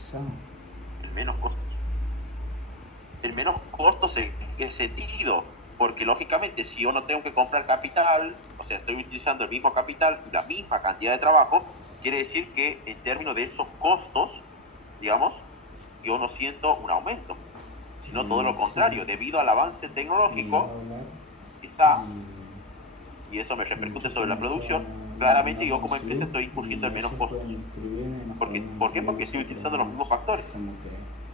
Exacto. El menos costos. El menos costos en qué sentido, porque lógicamente si yo no tengo que comprar capital, o sea, estoy utilizando el mismo capital y la misma cantidad de trabajo, quiere decir que en términos de esos costos, digamos, yo no siento un aumento, sino todo lo Sí, contrario, debido al avance el tecnológico, dólar quizá, y y eso me repercute mucho sobre como la está producción, en claramente la yo Wall como empresa Street estoy incurriendo en y menos ellos costos. pueden distribuir y nos podemos ¿Por qué? distribuir Porque estoy nosotros utilizando los mismos factores, como que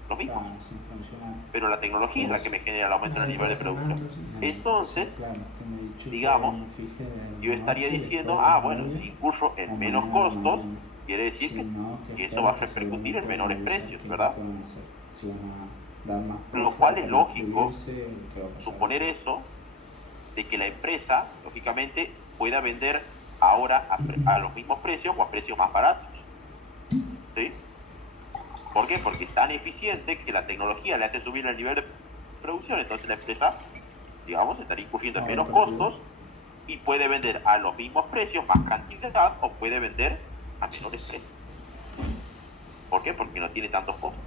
los mismos. está sin funcionar. Pero la tecnología es Por la que eso. me genera el aumento en el Nada, nivel igual de producción. Fernando, sí, Entonces, claro, que me ha dicho que digamos, me fije de yo la estaría noche y diciendo, después de ah, las bueno, 9 si incurso o en menos mañana de costos, mañana. quiere decir Si no, que que eso va espere a que repercutir en seguramente van a menores avisar precios, qué es lo ¿verdad? que van a hacer. Si van a dar más Lo profit cual es para lógico distribuirse, qué va a pasar suponer después. eso, de que la empresa, lógicamente, pueda vender ahora a los mismos precios o a precios más baratos, ¿sí? ¿Por qué? Porque es tan eficiente que la tecnología le hace subir el nivel de producción, entonces la empresa, digamos, estaría incurriendo en Habrá menos perdido. costos y puede vender a los mismos precios, más cantidad, o puede vender a menores Chicos. precios. ¿Por qué? Porque no tiene tantos costos.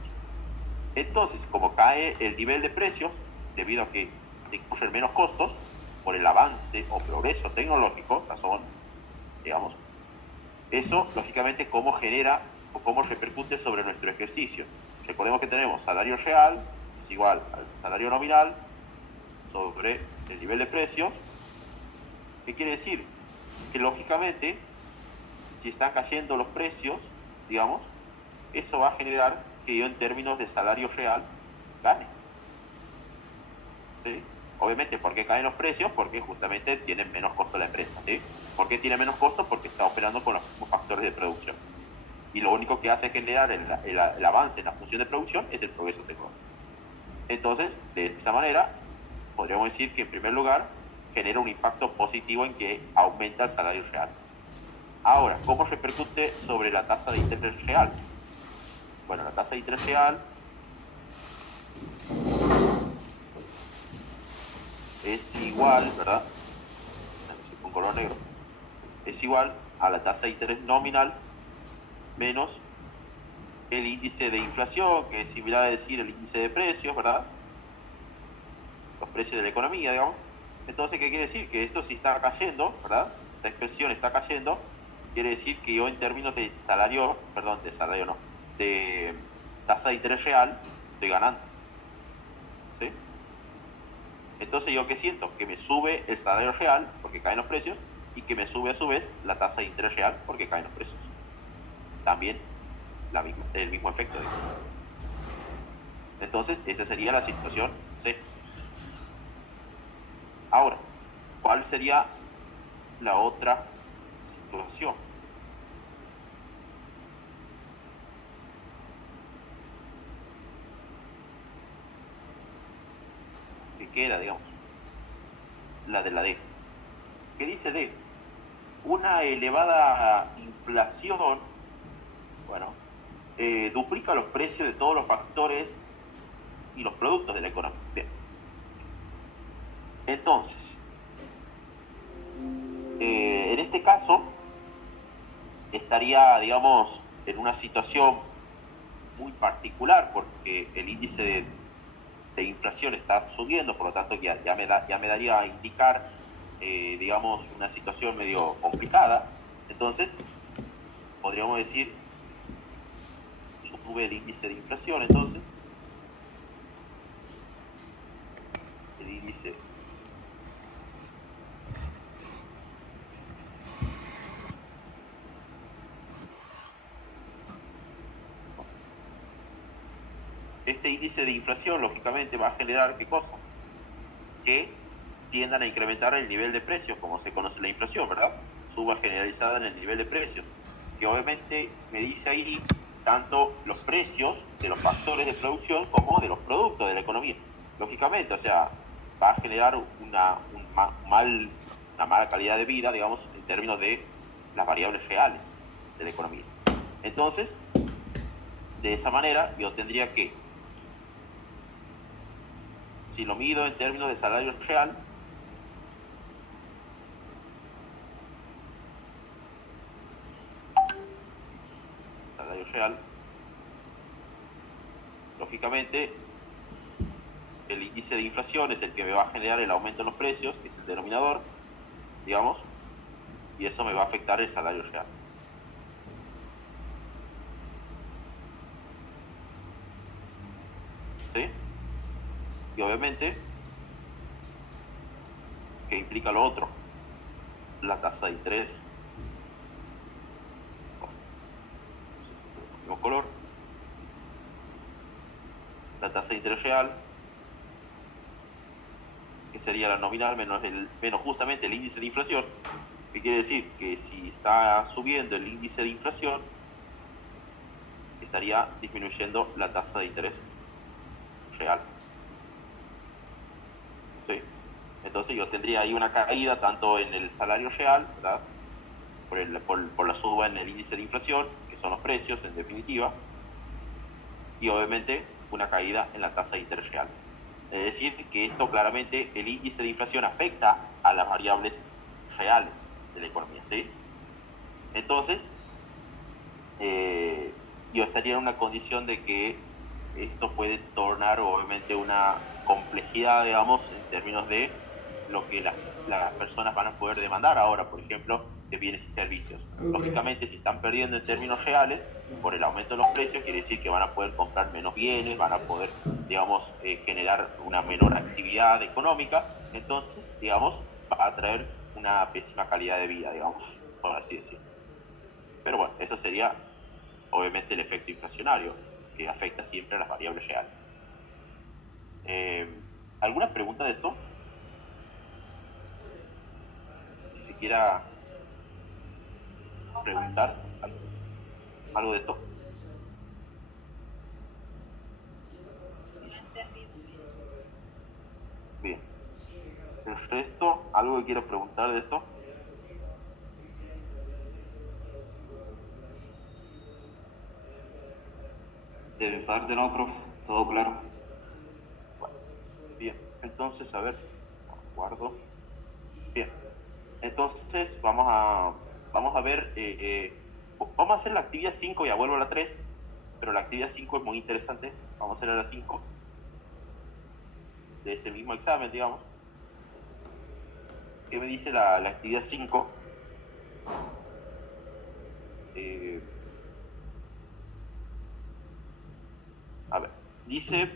Entonces, como cae el nivel de precios, debido a que se incurren menos costos, por el avance o progreso tecnológico, razón, digamos, eso, lógicamente, cómo genera o cómo repercute sobre nuestro ejercicio. Recordemos que tenemos salario real, es igual al salario nominal, sobre el nivel de precios. ¿Qué quiere decir? Que lógicamente, si están cayendo los precios, digamos, eso va a generar que yo en términos de salario real gane. ¿Sí? Obviamente, ¿por qué caen los precios? Porque justamente tienen menos costo la empresa. ¿Sí? ¿Por qué tiene menos costo? Porque está operando con los mismos factores de producción. Y lo único que hace generar el avance en la función de producción es el progreso tecnológico. Entonces, de esa manera, podríamos decir que en primer lugar genera un impacto positivo en que aumenta el salario real. Ahora, ¿cómo repercute sobre la tasa de interés real? Bueno, la tasa de interés real es igual, ¿verdad? Si con color negro, es igual a la tasa de interés nominal menos el índice de inflación, que es similar a decir el índice de precios, ¿verdad? Los precios de la economía, digamos. Entonces, ¿qué quiere decir? Que esto sí está cayendo, ¿verdad? Esta expresión está cayendo, quiere decir que yo en términos de salario, perdón, de salario no, de tasa de interés real, estoy ganando, ¿sí? Entonces, ¿yo qué siento? Que me sube el salario real porque caen los precios y que me sube a su vez la tasa de interés real porque caen los precios. También el mismo efecto, digamos. Entonces, esa sería la situación C. Ahora, ¿cuál sería la otra situación? Que queda, digamos, la de la D. ¿Qué dice D? Una elevada inflación, bueno, duplica los precios de todos los factores y los productos de la economía. Bien. Entonces, en este caso, estaría, digamos, en una situación muy particular porque el índice de inflación está subiendo, por lo tanto ya me daría a indicar, digamos, una situación medio complicada. Entonces, podríamos decir, sube el índice de inflación, entonces, el índice este índice de inflación, lógicamente, va a generar, ¿qué cosa? Que tiendan a incrementar el nivel de precios, como se conoce la inflación, ¿verdad? Suba generalizada en el nivel de precios, que obviamente me dice ahí tanto los precios de los factores de producción como de los productos de la economía. Lógicamente, o sea, va a generar una mala calidad de vida, digamos, en términos de las variables reales de la economía. Entonces, de esa manera, yo tendría que, si lo mido en términos de salario real, salario real, lógicamente, el índice de inflación es el que me va a generar el aumento en los precios, que es el denominador, digamos, y eso me va a afectar el salario real. ¿Sí? Y obviamente, ¿qué implica lo otro? La tasa de interés. Mismo color. La tasa de interés real, que sería la nominal menos justamente el índice de inflación, que quiere decir que si está subiendo el índice de inflación, estaría disminuyendo la tasa de interés real. ¿Sí? Entonces yo tendría ahí una caída tanto en el salario real, ¿verdad? Por la suba en el índice de inflación, que son los precios en definitiva, y obviamente una caída en la tasa de interés real. Es decir, que esto claramente, el índice de inflación afecta a las variables reales de la economía, ¿sí? Entonces, yo estaría en una condición de que esto puede tornar obviamente una complejidad, digamos, en términos de lo que las personas van a poder demandar ahora, por ejemplo, de bienes y servicios. Lógicamente, si están perdiendo en términos reales por el aumento de los precios, quiere decir que van a poder comprar menos bienes, van a poder, digamos, generar una menor actividad económica, entonces, digamos, va a traer una pésima calidad de vida, digamos, por así decirlo. Pero bueno, eso sería obviamente el efecto inflacionario, que afecta siempre a las variables reales. ¿Alguna pregunta de esto? Si se quiera preguntar algo de esto. Bien. El resto, ¿algo que quiero preguntar de esto? De mi parte no, profe, todo claro. Bueno, bien, entonces, a ver, guardo. Bien, entonces vamos a ver, vamos a hacer la actividad 5, ya vuelvo a la 3, pero la actividad 5 es muy interesante, vamos a hacer a la 5, de ese mismo examen, digamos. ¿Qué me dice la actividad 5? A ver, dice,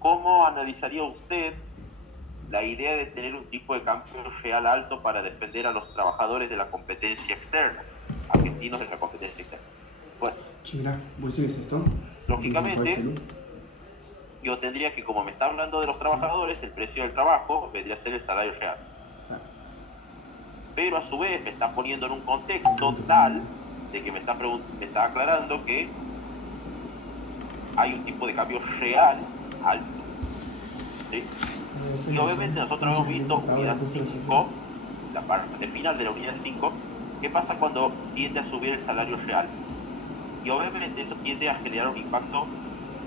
¿cómo analizaría usted la idea de tener un tipo de cambio real alto para defender a los trabajadores de la competencia externa, argentinos de la competencia externa? Bueno, Chimira, ¿vos ves esto? lógicamente, yo tendría que, como me está hablando de los trabajadores, el precio del trabajo vendría a ser el salario real. Pero a su vez me está poniendo en un contexto tal de que me está aclarando que hay un tipo de cambio real alto. ¿Sí? Y obviamente nosotros hemos visto unidad 5, la parte final de la unidad 5, ¿qué pasa cuando tiende a subir el salario real? Y obviamente eso tiende a generar un impacto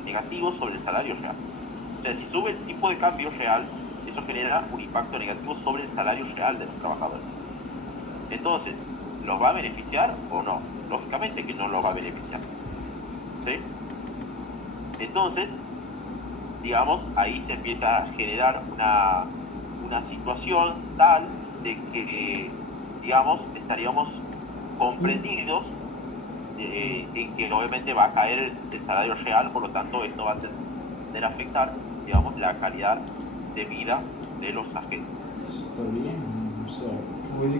negativo sobre el salario real. O sea, si sube el tipo de cambio real, eso genera un impacto negativo sobre el salario real de los trabajadores. Entonces, ¿los va a beneficiar o no? Lógicamente que no los va a beneficiar. ¿Sí? Entonces, digamos, ahí se empieza a generar una situación tal de que, digamos, estaríamos comprendidos en que obviamente va a caer el salario real, por lo tanto esto va a tender a afectar, digamos, la calidad de vida de los agentes. Eso está bien, o sea,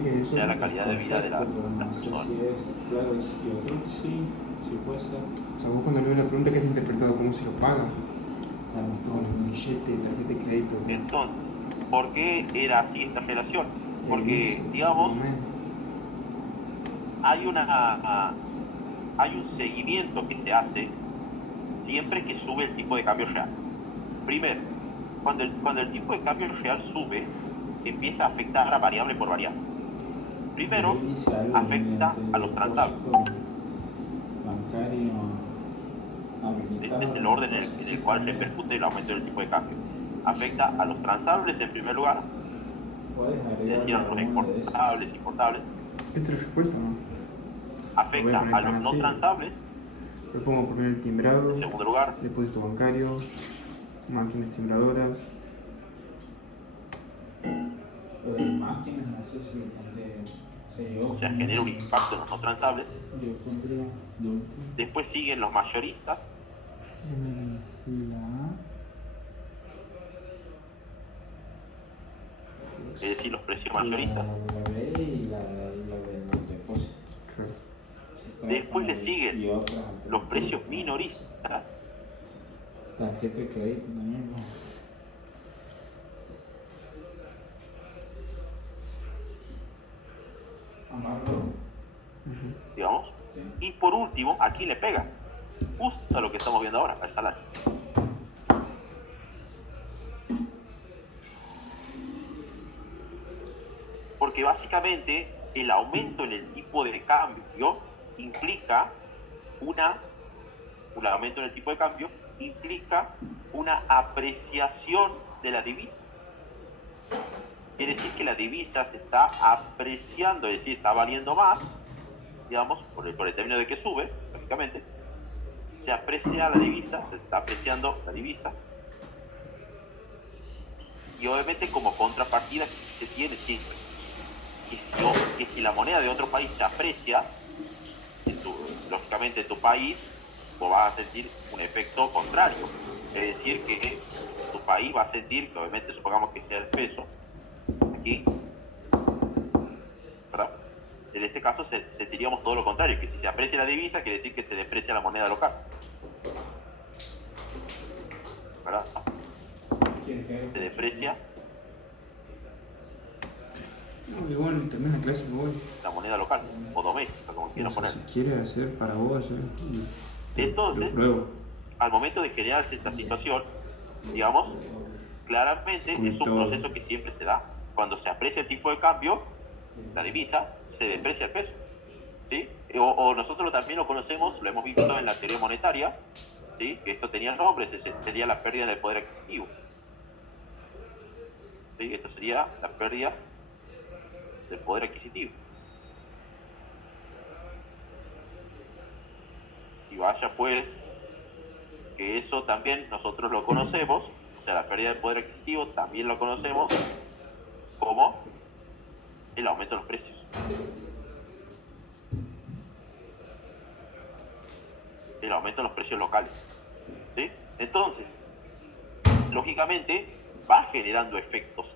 que eso o sea, la calidad de vida de las no sé personas. si es, claro, yo creo que sí, sí puede ser. O sea, vos cuando lees la pregunta que has interpretado cómo se lo paga, con un billete, tarjeta de crédito. Entonces, ¿por qué era así esta relación? Porque, digamos, hay un seguimiento que se hace siempre que sube el tipo de cambio real. Primero, cuando el tipo de cambio real sube, empieza a afectar a variable por variable. Primero, afecta a los transables. Bancario. Este es el orden en el cual repercute el aumento del tipo de cambio. Afecta a los transables en primer lugar, es decir, a los exportables, importables. Esta es la respuesta, ¿no? Afecta a los no transables Le pongo poner el timbrado, En segundo lugar, depósito bancario, máquinas timbradoras. Lo de máquinas, no sé si lo pondré. o sea, genera un impacto en los no transables. Yo pondría de último. Después siguen los mayoristas, es decir, los precios mayoristas. La B y la de los depósitos. Claro. Si está Después le con- siguen y otras los alternativas. precios minoristas, Tarjeta de crédito también, ¿no? Amargo. Ujú. digamos. Sí. Y por último, ¿a quién le pega? Justo a lo que estamos viendo ahora, al salario. Porque básicamente el aumento en el tipo de cambio implica un aumento en el tipo de cambio implica una apreciación de la divisa. Quiere decir que la divisa se está apreciando, es decir, está valiendo más, digamos, por el término de que sube, lógicamente. Se aprecia la divisa, se está apreciando la divisa. Y obviamente como contrapartida se tiene siempre que si la moneda de otro país se aprecia, lógicamente en tu país vos vas a sentir un efecto contrario. Es decir, que tu país va a sentir, que obviamente supongamos que sea el peso, aquí, ¿verdad? En este caso sentiríamos todo lo contrario, que si se aprecia la divisa quiere decir que se deprecia la moneda local, ¿verdad? Se deprecia No, igual termina la clase, me voy. la moneda local o doméstica, como quieran No sé, poner. si quiere hacer para vos, Entonces, lo pruebo. al momento de generarse esta situación, digamos, claramente es un proceso que siempre se da. Cuando se aprecia el tipo de cambio, la divisa, se deprecia el peso, ¿sí? O nosotros también lo conocemos, lo hemos visto en la teoría monetaria, ¿sí? Que esto tenía nombre, sería la pérdida del poder adquisitivo, ¿sí? Esto sería la pérdida del poder adquisitivo. Y vaya pues, que eso también nosotros lo conocemos, o sea, la pérdida del poder adquisitivo también lo conocemos como el aumento de los precios. El aumento de los precios locales, ¿sí? Entonces, lógicamente, va generando efectos,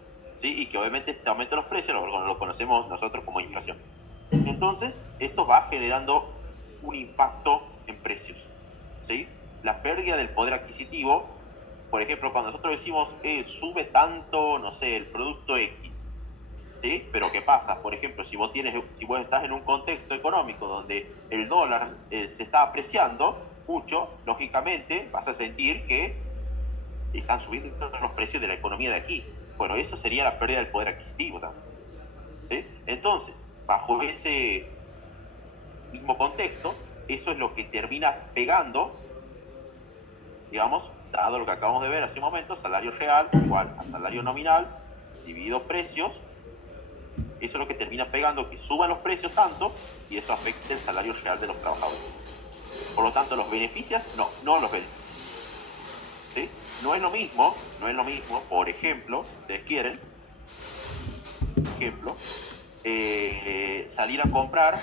¿sí? Y que obviamente este aumento de los precios lo conocemos nosotros como inflación. Entonces, esto va generando un impacto en precios, ¿sí? La pérdida del poder adquisitivo, por ejemplo, cuando nosotros decimos sube tanto, no sé, el producto X, ¿sí? Pero ¿qué pasa? Por ejemplo, si vos estás en un contexto económico donde el dólar se está apreciando mucho, lógicamente vas a sentir que están subiendo los precios de la economía de aquí. Bueno, eso sería la pérdida del poder adquisitivo también, ¿sí? Entonces, bajo ese mismo contexto, eso es lo que termina pegando, digamos, dado lo que acabamos de ver hace un momento, salario real igual a salario nominal dividido precios. Eso es lo que termina pegando que suban los precios tanto y eso afecta el salario real de los trabajadores. Por lo tanto, los beneficios no los beneficios, ¿sí? No es lo mismo, por ejemplo, ustedes quieren, salir a comprar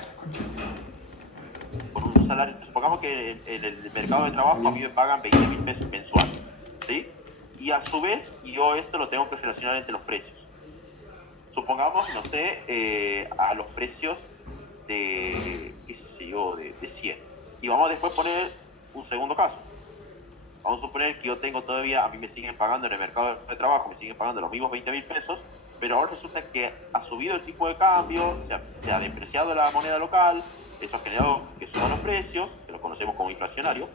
con un salario, supongamos que en el mercado de trabajo a mí me pagan 20.000 pesos mensuales, ¿sí? Y a su vez, yo esto lo tengo que relacionar entre los precios. Supongamos, no sé, a los precios de, qué sé yo, de 100. Y vamos a después poner un segundo caso. Vamos a suponer que yo tengo todavía, a mí me siguen pagando en el mercado de trabajo, me siguen pagando los mismos 20.000 pesos, pero ahora resulta que ha subido el tipo de cambio, se ha depreciado la moneda local, eso ha generado que suban los precios, que lo conocemos como inflacionario.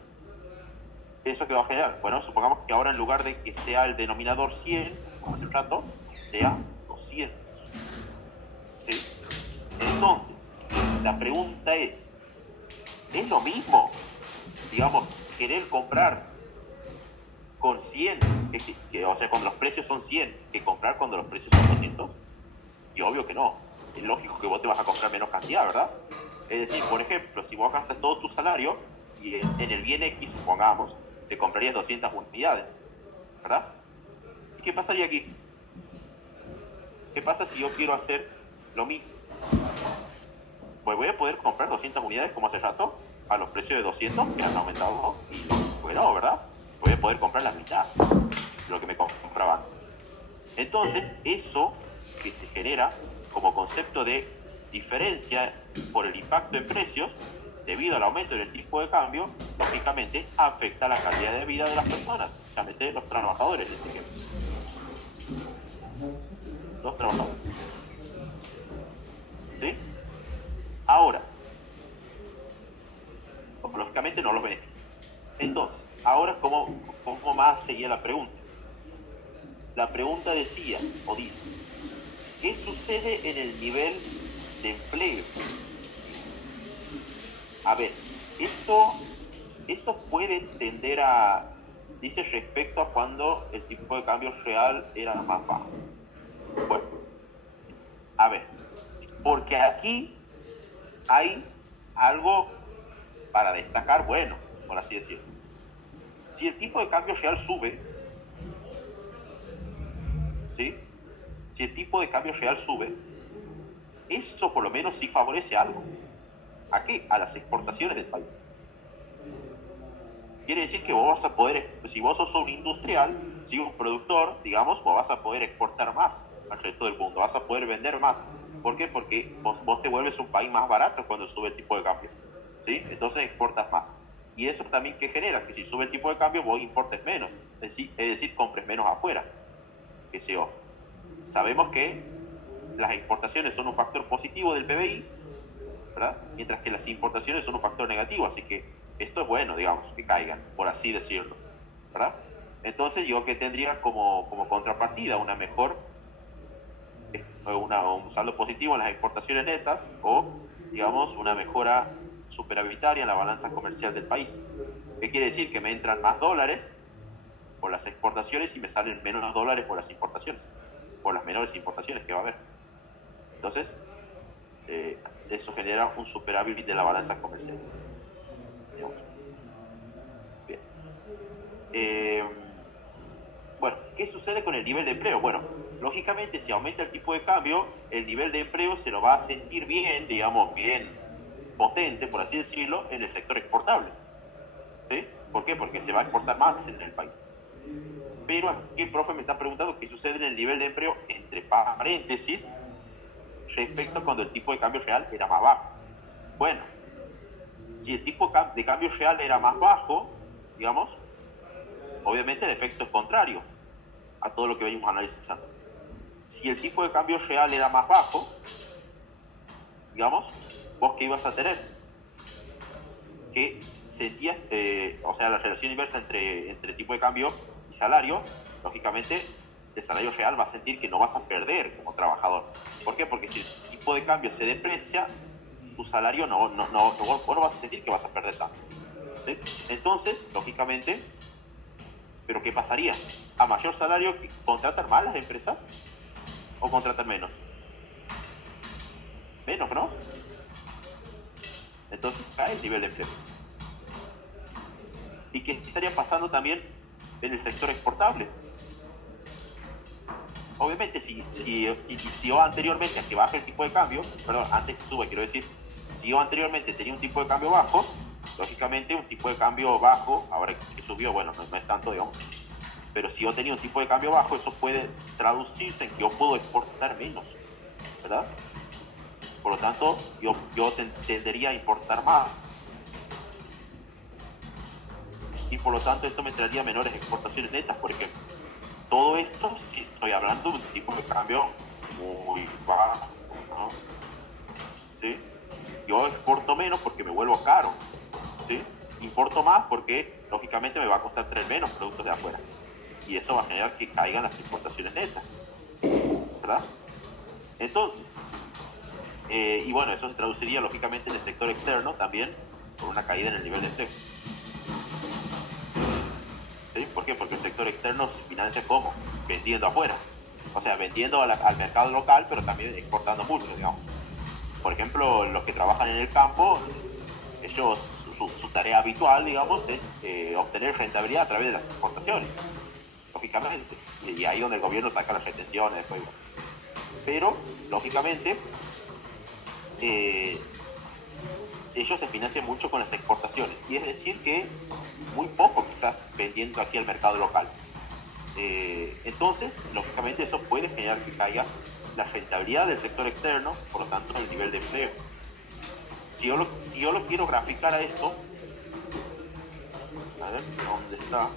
¿Eso qué va a generar? Bueno, supongamos que ahora en lugar de que sea el denominador 100, como hace un rato, sea 200. ¿Sí? Entonces, la pregunta es lo mismo, digamos, querer comprar con 100, o sea, cuando los precios son 100, que comprar cuando los precios son 200? Y obvio que no. Es lógico que vos te vas a comprar menos cantidad, ¿verdad? Es decir, por ejemplo, si vos gastas todo tu salario y en el bien X, supongamos, te comprarías 200 unidades, ¿verdad? ¿Y qué pasaría aquí? ¿Qué pasa si yo quiero hacer lo mismo? Pues voy a poder comprar 200 unidades como hace rato, a los precios de 200 que han aumentado, ¿no? Y bueno, ¿verdad? Voy a poder comprar la mitad de lo que me compraba antes. Entonces, eso que se genera como concepto de diferencia por el impacto en precios, debido al aumento del tipo de cambio, lógicamente afecta la calidad de vida de las personas, llámese los trabajadores, por ejemplo. Los trabajadores. ¿Sí? Ahora, lógicamente no los beneficios. Entonces, ahora, ¿cómo más seguía la pregunta? La pregunta decía, o dice, ¿qué sucede en el nivel de empleo? A ver, esto puede tender a, dice, respecto a cuando el tipo de cambio real era más bajo. Bueno, a ver, porque aquí hay algo para destacar, bueno, por así decirlo. Si el tipo de cambio real sube, ¿sí? Si el tipo de cambio real sube, eso por lo menos sí favorece algo. ¿A qué? A las exportaciones del país. Quiere decir que vos vas a poder, si vos sos un industrial, si un productor, digamos, vos vas a poder exportar más al resto del mundo, vas a poder vender más. ¿Por qué? Porque vos te vuelves un país más barato cuando sube el tipo de cambio, ¿sí? Entonces exportas más. Y eso también que genera que si sube el tipo de cambio vos importes menos, es decir, compres menos afuera. Que sé yo. Sabemos que las exportaciones son un factor positivo del PBI, ¿verdad? Mientras que las importaciones son un factor negativo, así que esto es bueno, digamos, que caigan, por así decirlo, ¿verdad? Entonces yo que tendría como contrapartida una mejor, un saldo positivo en las exportaciones netas o, digamos, una mejora superavitaria en la balanza comercial del país. ¿Qué quiere decir? Que me entran más dólares por las exportaciones y me salen menos dólares por las importaciones, por las menores importaciones que va a haber. Entonces, eso genera un superávit de la balanza comercial. Bien. Bueno, ¿qué sucede con el nivel de empleo? Bueno, lógicamente si aumenta el tipo de cambio, el nivel de empleo se lo va a sentir bien, digamos, bien potente, por así decirlo, en el sector exportable. ¿Sí? ¿Por qué? Porque se va a exportar más en el país. Pero aquí el profe me está preguntando qué sucede en el nivel de empleo, entre paréntesis, respecto a cuando el tipo de cambio real era más bajo. Bueno, si el tipo de cambio real era más bajo, digamos, obviamente el efecto es contrario a todo lo que venimos analizando. Si el tipo de cambio real era más bajo, digamos, ¿vos qué ibas a tener? Que sentías, o sea, la relación inversa entre tipo de cambio y salario, lógicamente el salario real va a sentir que no vas a perder como trabajador. ¿Por qué? Porque si el tipo de cambio se deprecia, tu salario vos no vas a sentir que vas a perder tanto. ¿Sí? Entonces, lógicamente, ¿pero qué pasaría? ¿A mayor salario contratan más las empresas o contratan menos? Menos, ¿no? Entonces cae el nivel de empleo. ¿Y qué estaría pasando también en el sector exportable? Obviamente, si yo anteriormente, a que baje el tipo de cambio, perdón, antes que sube, quiero decir, si yo anteriormente tenía un tipo de cambio bajo, lógicamente un tipo de cambio bajo, ahora que subió, bueno, no es tanto, digamos, pero si yo tenía un tipo de cambio bajo, eso puede traducirse en que yo puedo exportar menos, ¿verdad? Por lo tanto, yo tendería a importar más. Y por lo tanto, esto me traería menores exportaciones netas, por ejemplo. Todo esto, si estoy hablando de un tipo de cambio muy bajo, ¿no? ¿Sí? Yo exporto menos porque me vuelvo caro, ¿sí? Importo más porque, lógicamente, me va a costar traer menos productos de afuera. Y eso va a generar que caigan las exportaciones netas, ¿verdad? Entonces, y bueno, eso se traduciría, lógicamente, en el sector externo también por una caída en el nivel de empleo. ¿Sí? ¿Por qué? Porque el sector externo se financia ¿cómo? Vendiendo afuera. O sea, vendiendo al mercado local, pero también exportando mucho, digamos. Por ejemplo, los que trabajan en el campo, ellos, su tarea habitual, digamos, es obtener rentabilidad a través de las exportaciones, lógicamente. Y ahí donde el gobierno saca las retenciones. Pues. Pero, lógicamente, ellos se financian mucho con las exportaciones. Y es decir que muy poco quizás vendiendo aquí al mercado local. Entonces, lógicamente, eso puede generar que caiga la rentabilidad del sector externo, por lo tanto, el nivel de empleo. Si yo lo quiero graficar a esto, a ver, ¿dónde está?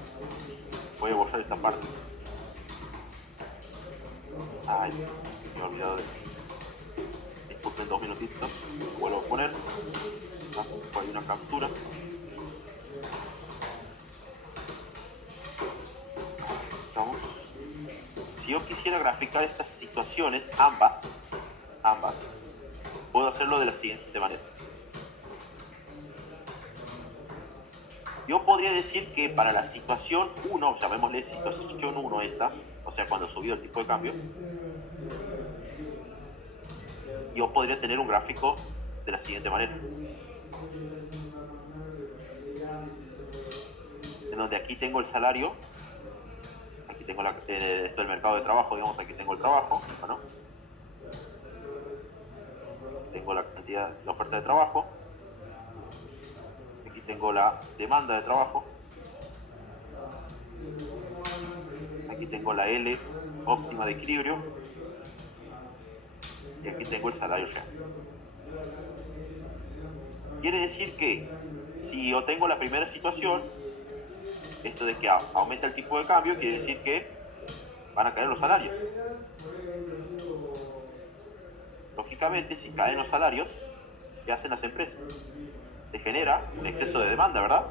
Voy a borrar esta parte. Ay, me he olvidado de... Disculpen 2 minutitos, vuelvo a poner. Hay una captura. Vamos. Si yo quisiera graficar estas situaciones, ambas, puedo hacerlo de la siguiente manera. Yo podría decir que para la situación 1, llamémosle situación 1 esta, o sea, cuando subió el tipo de cambio, yo podría tener un gráfico de la siguiente manera. En donde aquí tengo el salario, aquí tengo esto del mercado de trabajo, digamos, aquí tengo el trabajo, ¿no? Tengo la cantidad, la oferta de trabajo, aquí tengo la demanda de trabajo, aquí tengo la L óptima de equilibrio, y aquí tengo el salario real. Quiere decir que si yo tengo la primera situación, esto de que aumenta el tipo de cambio, quiere decir que van a caer los salarios. Lógicamente, si caen los salarios, ¿qué hacen las empresas? Se genera un exceso de demanda, ¿verdad?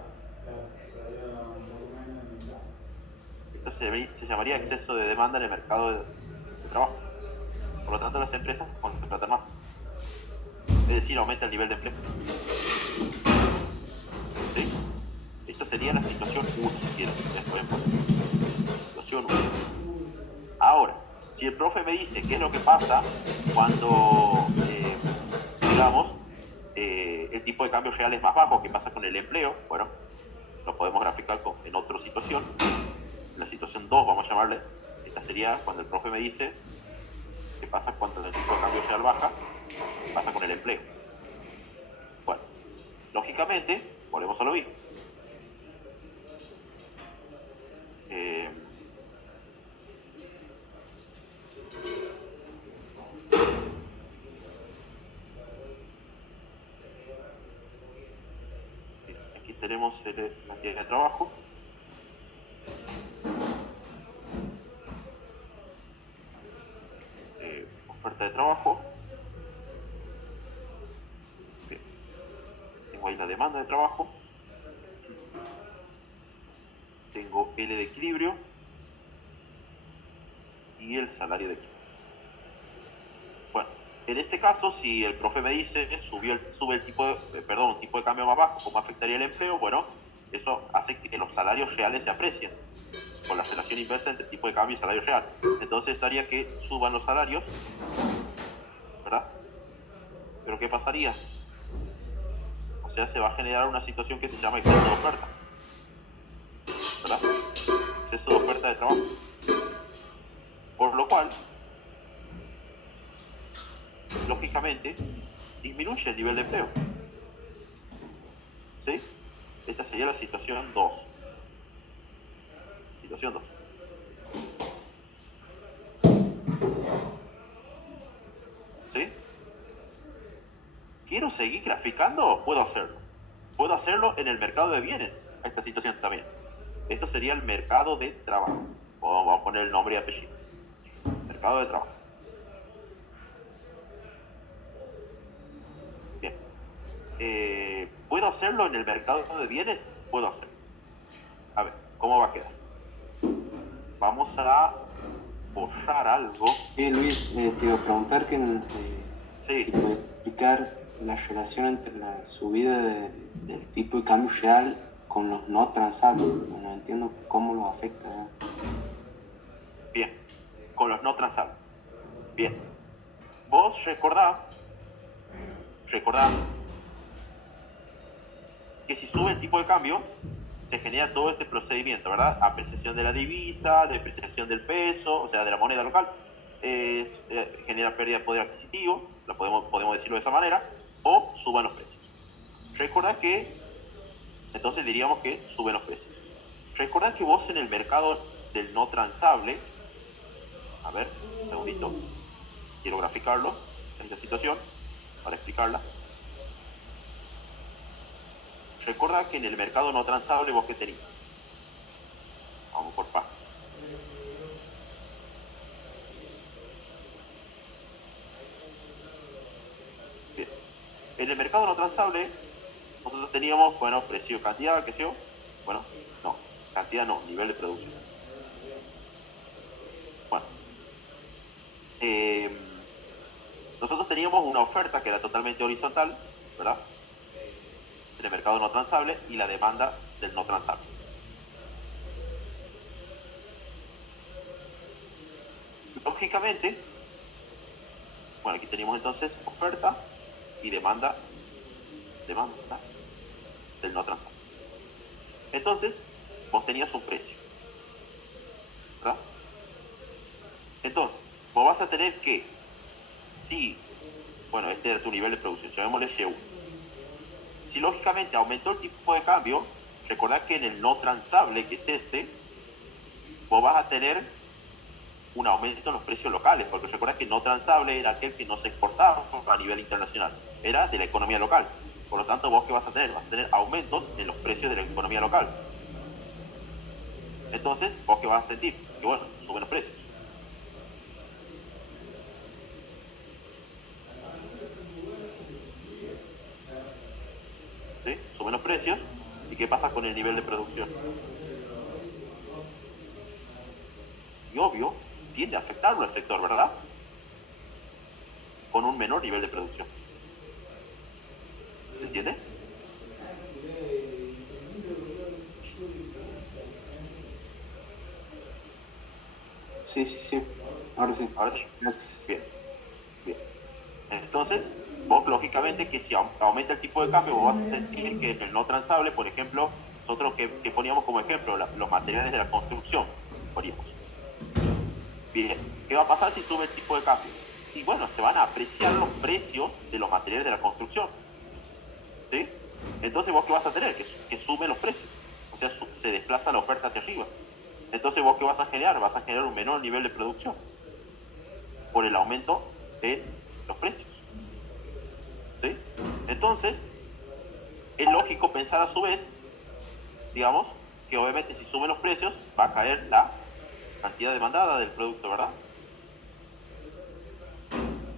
Esto se llamaría exceso de demanda en el mercado de trabajo. Por lo tanto, las empresas contratan más. Es decir, aumenta el nivel de empleo. ¿Sí? Esta sería la situación 1, si quieren. Situación 1. Ahora, si el profe me dice qué es lo que pasa cuando, digamos, el tipo de cambio real es más bajo, qué pasa con el empleo, bueno, lo podemos graficar en otra situación. En la situación 2, vamos a llamarle, esta sería cuando el profe me dice qué pasa cuando el tipo de cambio real baja, qué pasa con el empleo. Bueno, lógicamente, volvemos a lo mismo. Aquí tenemos la cantidad de trabajo. Oferta de trabajo. Bien. Tengo ahí la demanda de trabajo. Tengo L de equilibrio y el salario de equilibrio. Bueno, en este caso, si el profe me dice sube el tipo un tipo de cambio más bajo, ¿cómo afectaría el empleo? Bueno, eso hace que los salarios reales se aprecien con la relación inversa entre tipo de cambio y salario real. Entonces haría que suban los salarios, ¿verdad? Pero ¿qué pasaría? O sea, se va a generar una situación que se llama exceso de oferta, ¿verdad? Exceso de oferta de trabajo. Por lo cual, lógicamente, disminuye el nivel de empleo. ¿Sí? Esta sería la situación 2. Situación 2. ¿Sí? ¿Quiero seguir graficando? Puedo hacerlo. Puedo hacerlo en el mercado de bienes, esta situación también. Esto sería el mercado de trabajo. Vamos a poner el nombre y apellido. Mercado de trabajo. Bien. ¿Puedo hacerlo en el mercado de bienes? Puedo hacerlo. A ver, ¿cómo va a quedar? Vamos a borrar algo. Luis, te iba a preguntar Sí. si puedes explicar la relación entre la subida del tipo de cambio real con los no transables. No entiendo cómo los afecta. Bien, con los no transables. Bien. Vos recordá que si sube el tipo de cambio, se genera todo este procedimiento, ¿verdad? Apreciación de la divisa, depreciación del peso, o sea, de la moneda local, genera pérdida de poder adquisitivo, podemos decirlo de esa manera, o suban los precios. Recuerda que, entonces diríamos que suben los precios. Recuerda que vos en el mercado del no transable, a ver, un segundito, quiero graficarlo, en esta situación, para explicarla. Recuerda que en el mercado no transable vos que tenías. Vamos por partes. Bien. En el mercado no transable nosotros teníamos, bueno, precio, cantidad, qué sé yo. Bueno, no, cantidad no, nivel de producción. Bueno. Nosotros teníamos una oferta que era totalmente horizontal, ¿verdad? En el mercado no transable y la demanda del no transable. Lógicamente, bueno, aquí tenemos entonces oferta y demanda del no transable. Entonces, vos tenías un precio, ¿verdad? Entonces, vos vas a tener que, si, bueno, este era tu nivel de producción, llamémosle Y1. Si lógicamente aumentó el tipo de cambio, recordad que en el no transable, que es este, vos vas a tener un aumento en los precios locales, porque recordad que no transable era aquel que no se exportaba a nivel internacional, era de la economía local. Por lo tanto, vos ¿qué vas a tener? Vas a tener aumentos en los precios de la economía local. Entonces, ¿vos qué vas a sentir? Que bueno, suben los precios. ¿Sí? Suben los precios. ¿Y qué pasa con el nivel de producción? Y obvio, tiende a afectarlo al sector, ¿verdad? Con un menor nivel de producción. ¿Se entiende? Sí, sí, sí. Ahora sí. Ahora sí. Gracias. Bien. Bien. Entonces, vos lógicamente que si aumenta el tipo de cambio, vos vas a sentir que en el no transable, por ejemplo, nosotros que poníamos como ejemplo los materiales de la construcción, poníamos. Bien, ¿qué va a pasar si sube el tipo de cambio? Y bueno, se van a apreciar los precios de los materiales de la construcción. ¿Sí? Entonces vos qué vas a tener, que suben los precios, o sea, se desplaza la oferta hacia arriba. Entonces vos qué vas a generar, un menor nivel de producción por el aumento de los precios. ¿Sí? Entonces, es lógico pensar a su vez, digamos, que obviamente si suben los precios va a caer la cantidad demandada del producto, ¿verdad?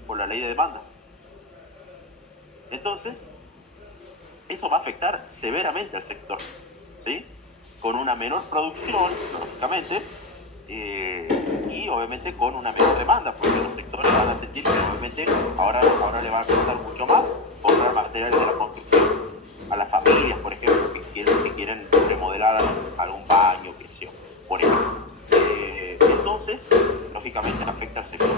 Por la ley de demanda. Entonces, eso va a afectar severamente al sector, ¿sí? Con una menor producción, lógicamente, y obviamente con una menor demanda, porque los sectores van a sentir que obviamente ahora le va a costar mucho más comprar materiales de la construcción. A las familias, por ejemplo, que quieren remodelar algún baño, qué sé yo, por ejemplo. Entonces, lógicamente afecta al sector.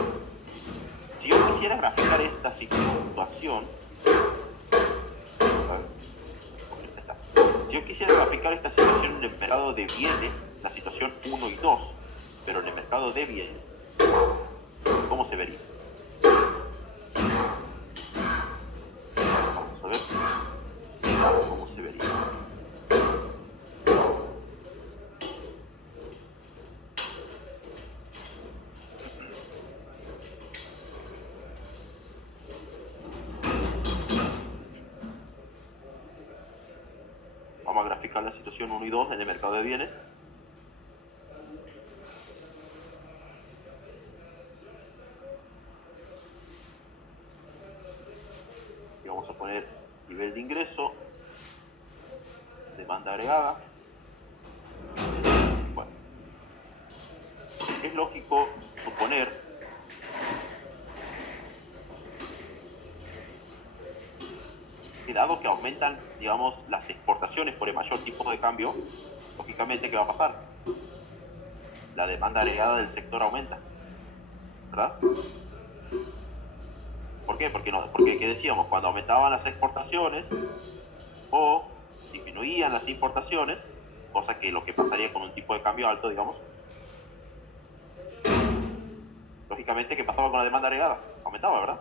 Si yo quisiera graficar esta situación, si yo quisiera graficar esta situación en el mercado de bienes, la situación 1 y 2, pero en el mercado de bienes, ¿cómo se vería? Vamos a ver cómo se vería. Vamos a graficar la situación 1 y 2 en el mercado de bienes. Y vamos a poner nivel de ingreso, demanda agregada. Bueno, es lógico suponer que dado que aumentan, digamos, las exportaciones por el mayor tipo de cambio, lógicamente, ¿qué va a pasar? La demanda agregada del sector aumenta, ¿verdad? ¿Por qué? Porque ¿qué decíamos? Cuando aumentaban las exportaciones o disminuían las importaciones, cosa que lo que pasaría con un tipo de cambio alto, digamos, lógicamente, ¿qué pasaba con la demanda agregada? Aumentaba, ¿verdad?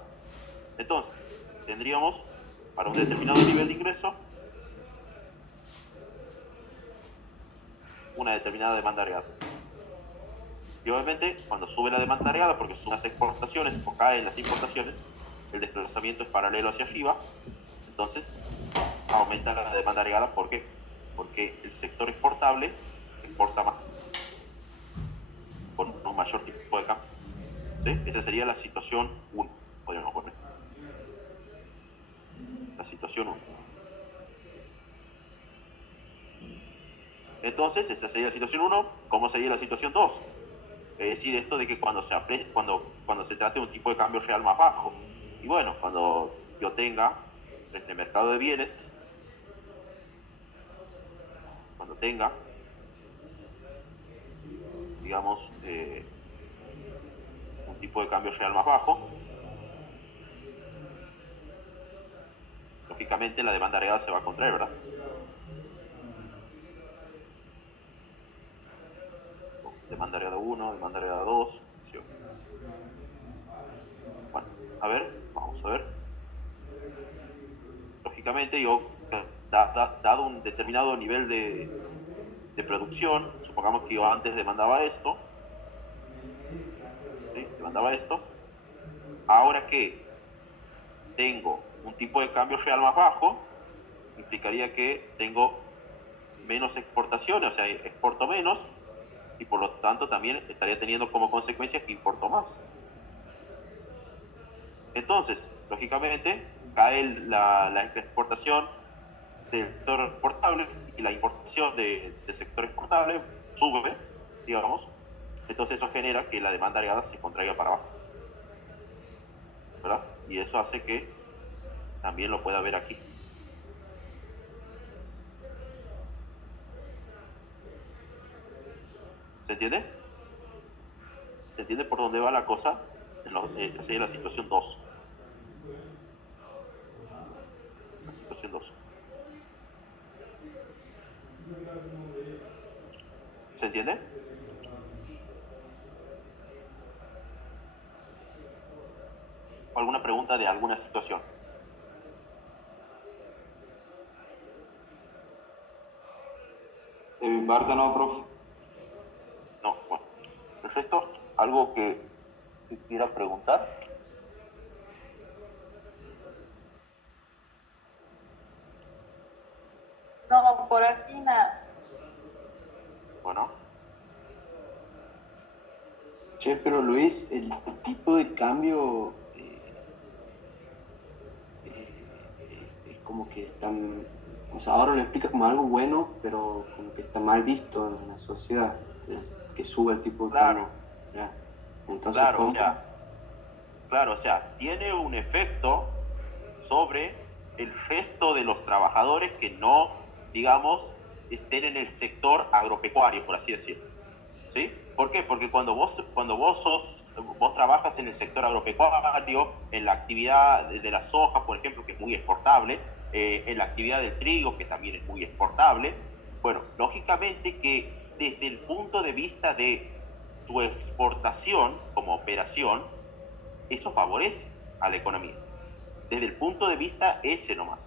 Entonces, tendríamos para un determinado nivel de ingreso una determinada demanda agregada. Y obviamente, cuando sube la demanda agregada, porque suben las exportaciones o caen las importaciones, el desplazamiento es paralelo hacia arriba, entonces aumenta la demanda agregada. ¿Por qué? Porque el sector exportable exporta más, con un mayor tipo de cambio. ¿Sí? Esa sería la situación 1, podríamos poner. La situación 1. Entonces, esa sería la situación 1. ¿Cómo sería la situación 2? Es decir, esto de que cuando se trate de un tipo de cambio real más bajo, y bueno, cuando yo tenga este mercado de bienes, cuando tenga, digamos, un tipo de cambio real más bajo, lógicamente la demanda agregada se va a contraer, ¿verdad? Demanda agregada 1, demanda agregada 2, ¿sí? Bueno, a ver, vamos a ver. Lógicamente yo, dado un determinado nivel de producción, supongamos que yo antes demandaba esto, ¿sí? Demandaba esto, ahora que tengo un tipo de cambio real más bajo, implicaría que tengo menos exportaciones, o sea, exporto menos, y por lo tanto también estaría teniendo como consecuencia que importo más. Entonces, lógicamente, cae la exportación del sector exportable y la importación del sector exportable sube, digamos. Entonces eso genera que la demanda agregada se contraiga para abajo, ¿verdad? Y eso hace que también lo pueda ver aquí. ¿Se entiende? ¿Se entiende por dónde va la cosa? Esta sería la situación 2. La situación 2. ¿Se entiende? ¿Alguna pregunta de alguna situación? De mi parte no, profe. No, bueno. Perfecto. ¿Algo que quiera preguntar? No, por aquí nada. Bueno. Che, pero Luis, el tipo de cambio es como que está, o sea, ahora lo explica como algo bueno, pero como que está mal visto en la sociedad, que sube el tipo de Claro. cambio. ¿Ya? Entonces, Claro, ¿cómo? o sea, tiene un efecto sobre el resto de los trabajadores que no, digamos, estén en el sector agropecuario, por así decirlo. ¿Sí? ¿Por qué? Porque cuando vos trabajas en el sector agropecuario, en la actividad de la soja, por ejemplo, que es muy exportable, en la actividad del trigo, que también es muy exportable, bueno, lógicamente que desde el punto de vista de tu exportación como operación, eso favorece a la economía. Desde el punto de vista ese nomás.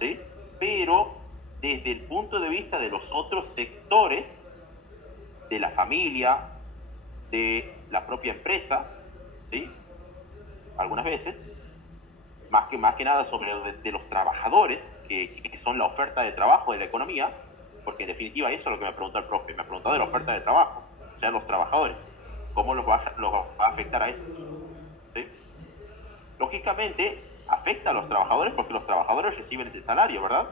¿Sí? Pero desde el punto de vista de los otros sectores, de la familia, de la propia empresa, ¿sí? Algunas veces, más que nada sobre de los trabajadores, que son la oferta de trabajo de la economía, porque en definitiva eso es lo que me preguntó el profe, me preguntó de la oferta de trabajo, o sea, los trabajadores, ¿cómo los va a afectar a eso? ¿Sí? Lógicamente, afecta a los trabajadores porque los trabajadores reciben ese salario, ¿verdad?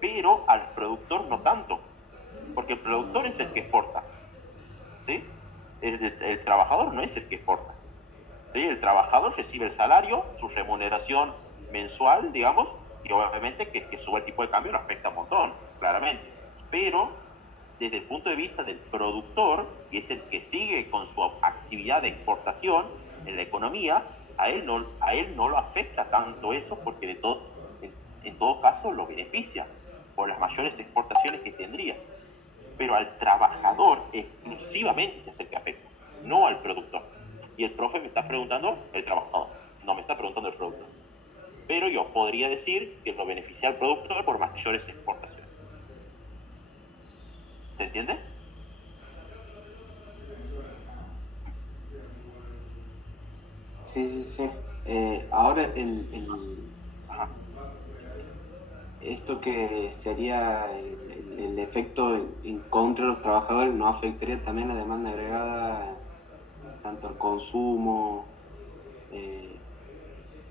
Pero al productor no tanto, porque el productor es el que exporta, ¿sí? El trabajador no es el que exporta, ¿sí? El trabajador recibe el salario, su remuneración mensual, digamos, y obviamente que sube el tipo de cambio lo afecta un montón, claramente. Pero desde el punto de vista del productor, que es el que sigue con su actividad de exportación en la economía, a él no lo afecta tanto eso porque en todo caso lo beneficia. por las mayores exportaciones que tendría. Pero al trabajador exclusivamente es el que afecta, no al productor. Y el profe me está preguntando el trabajador, no me está preguntando el productor. Pero yo podría decir que lo beneficia al productor por mayores exportaciones. ¿Se entiende? Sí, sí, sí. Ahora Ajá. esto que sería el efecto en contra de los trabajadores, ¿no afectaría también la demanda agregada, tanto al consumo? eh,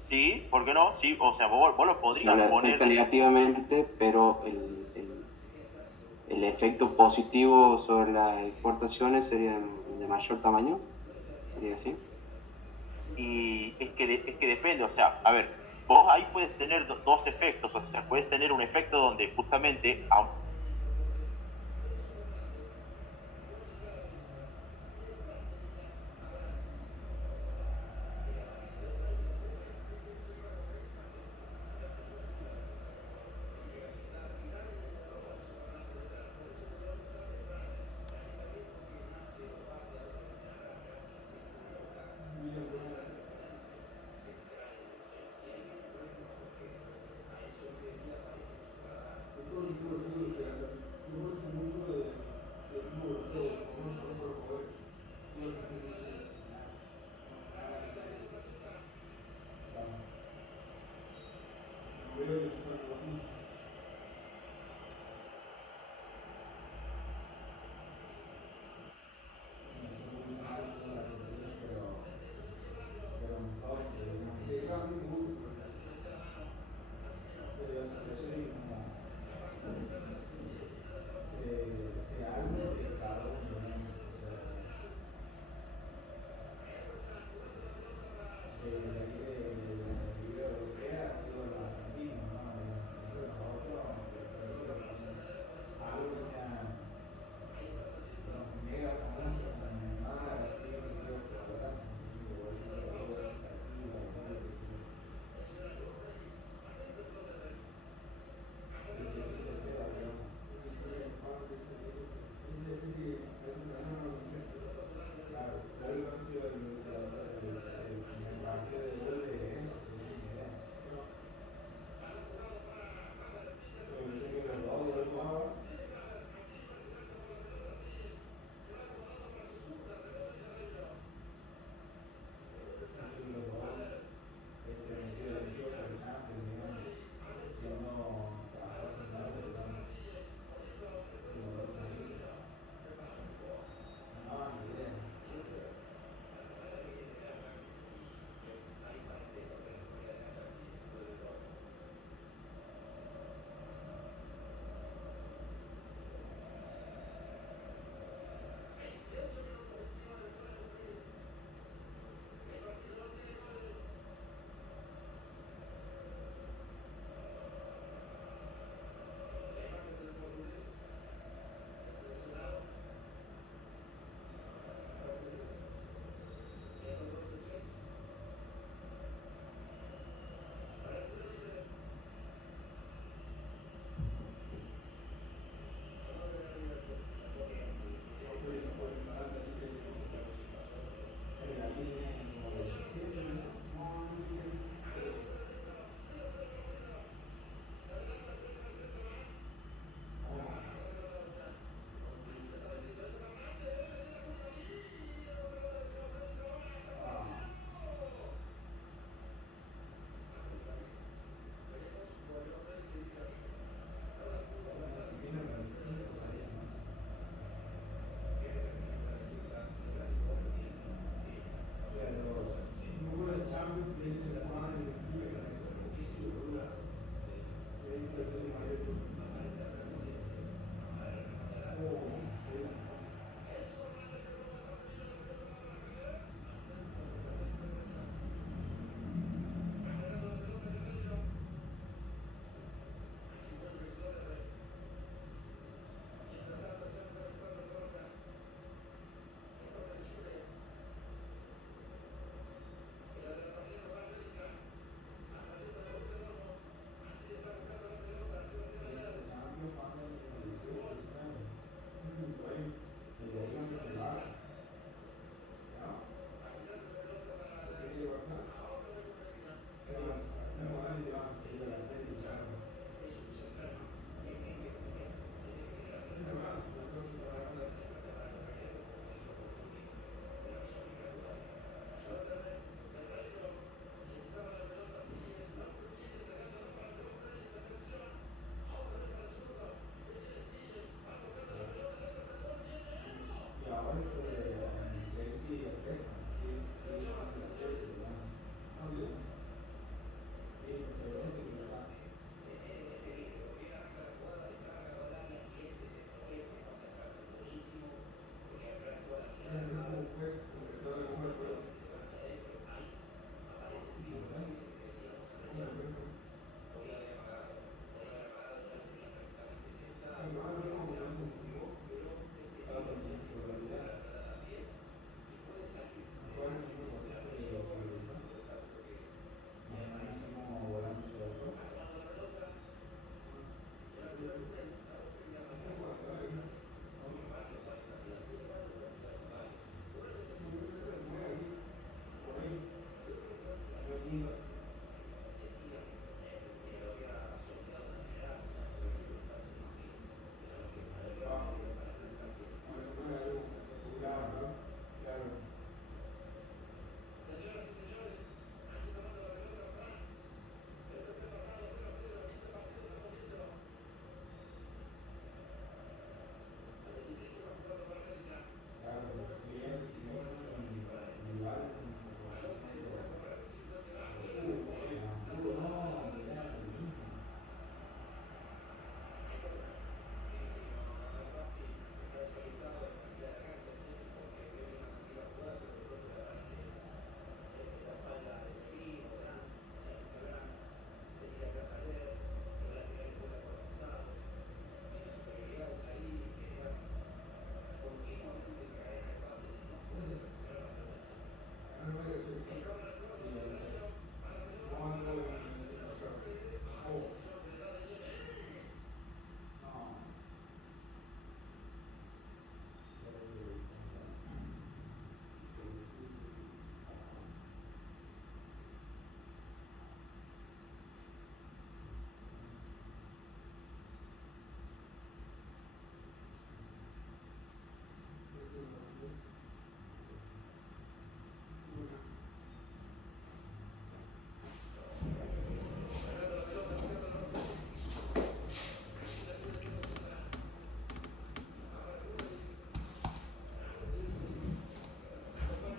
Sí, ¿por qué no? Sí, o sea, vos lo o sea, podrías le afecta poner. negativamente, pero el efecto positivo sobre las exportaciones sería de mayor tamaño, sería así. Y es que depende, o sea, a ver, vos ahí puedes tener dos efectos, o sea, puedes tener un efecto donde justamente,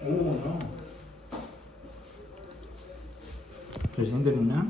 No. Presidente Luna.